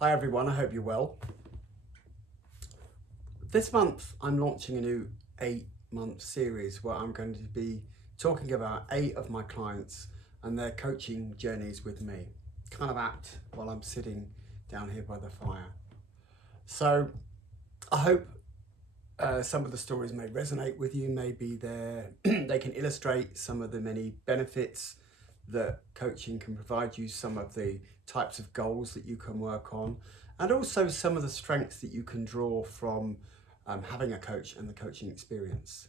Hi everyone, I hope you're well. This month I'm launching a new 8-month series where I'm going to be talking about 8 of my clients and their coaching journeys with me. Kind of act while I'm sitting down here by the fire. So I hope some of the stories may resonate with you. Maybe they can illustrate some of the many benefits that coaching can provide you, some of the types of goals that you can work on, and also some of the strengths that you can draw from having a coach and the coaching experience.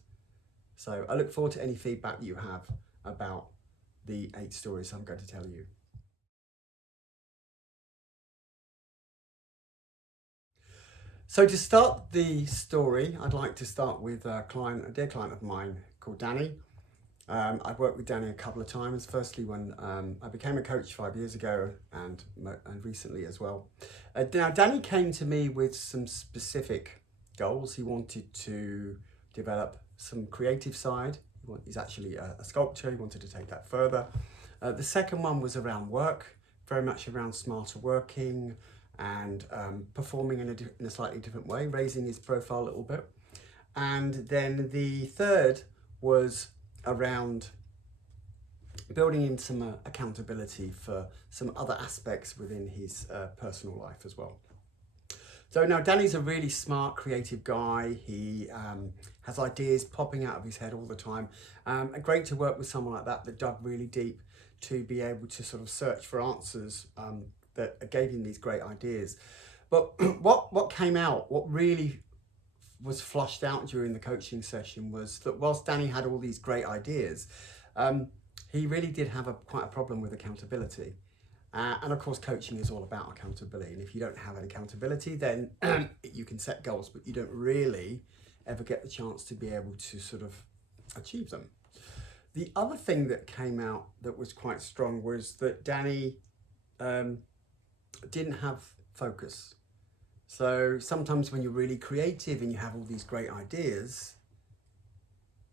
So I look forward to any feedback that you have about the 8 stories I'm going to tell you. So to start the story, I'd like to start with a dear client of mine called Danny. I've worked with Danny a couple of times. Firstly, when I became a coach 5 years ago, and recently as well. Now, Danny came to me with some specific goals. He wanted to develop some creative side. He's actually a sculptor. He wanted to take that further. The second one was around work, very much around smarter working and performing in a slightly different way, raising his profile a little bit. And then the third was around building in some accountability for some other aspects within his personal life as well. So now Danny's a really smart, creative guy. He has ideas popping out of his head all the time. Great to work with someone like that dug really deep to be able to sort of search for answers that gave him these great ideas. But what came out, what really was flushed out during the coaching session was that whilst Danny had all these great ideas, he really did have quite a problem with accountability. And of course, coaching is all about accountability. And if you don't have an accountability, then you can set goals, but you don't really ever get the chance to be able to sort of achieve them. The other thing that came out that was quite strong was that Danny didn't have focus. So sometimes when you're really creative and you have all these great ideas,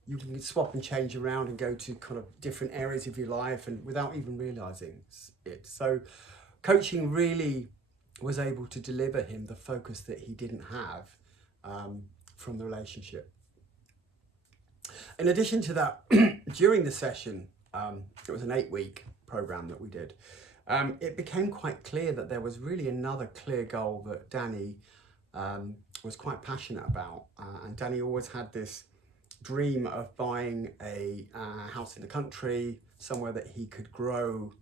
you can swap and change around and go to kind of different areas of your life and without even realizing it. So coaching really was able to deliver him the focus that he didn't have from the relationship. In addition to that, during the session, it was an 8-week program that we did. It became quite clear that there was really another clear goal that Danny was quite passionate about. And Danny always had this dream of buying a house in the country, somewhere that he could grow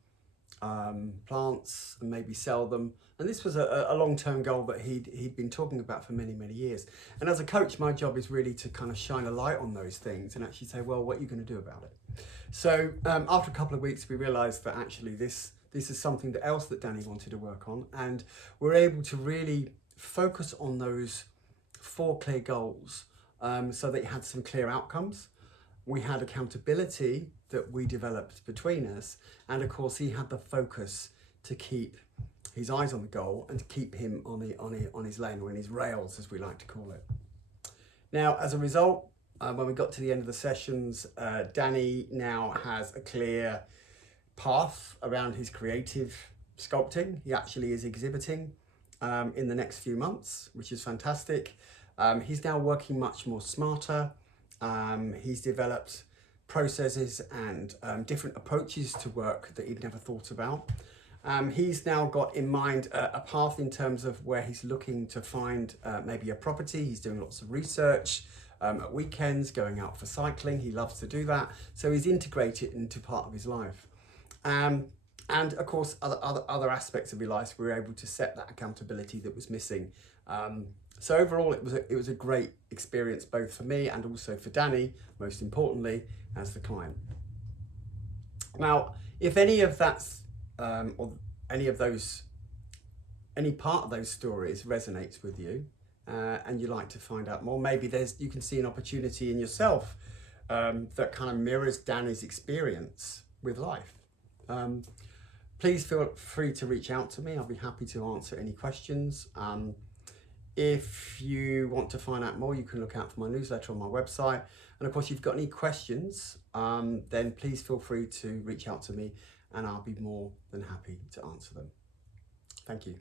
plants and maybe sell them. And this was a long-term goal that he'd been talking about for many, many years. And as a coach, my job is really to kind of shine a light on those things and actually say, well, what are you going to do about it? So after a couple of weeks, we realized that actually this is something else that Danny wanted to work on. And we're able to really focus on those 4 clear goals so that he had some clear outcomes. We had accountability that we developed between us. And of course, he had the focus to keep his eyes on the goal and to keep him on his lane, or in his rails, as we like to call it. Now, as a result, when we got to the end of the sessions, Danny now has a clear path around his creative sculpting. He actually is exhibiting in the next few months, which is fantastic. He's now working much more smarter. He's developed processes and different approaches to work that he'd never thought about. He's now got in mind a path in terms of where he's looking to find maybe a property. He's doing lots of research at weekends, going out for cycling. He loves to do that. So he's integrated into part of his life. And of course, other aspects of your life, we were able to set that accountability that was missing. So overall, it was a great experience, both for me and also for Danny, most importantly, as the client. Now, if any of that's, or any part of those stories resonates with you, and you'd like to find out more, maybe you can see an opportunity in yourself that kind of mirrors Danny's experience with life. Please feel free to reach out to me. I'll be happy to answer any questions. If you want to find out more, you can look out for my newsletter on my website. And of course, if you've got any questions, then please feel free to reach out to me and I'll be more than happy to answer them. Thank you.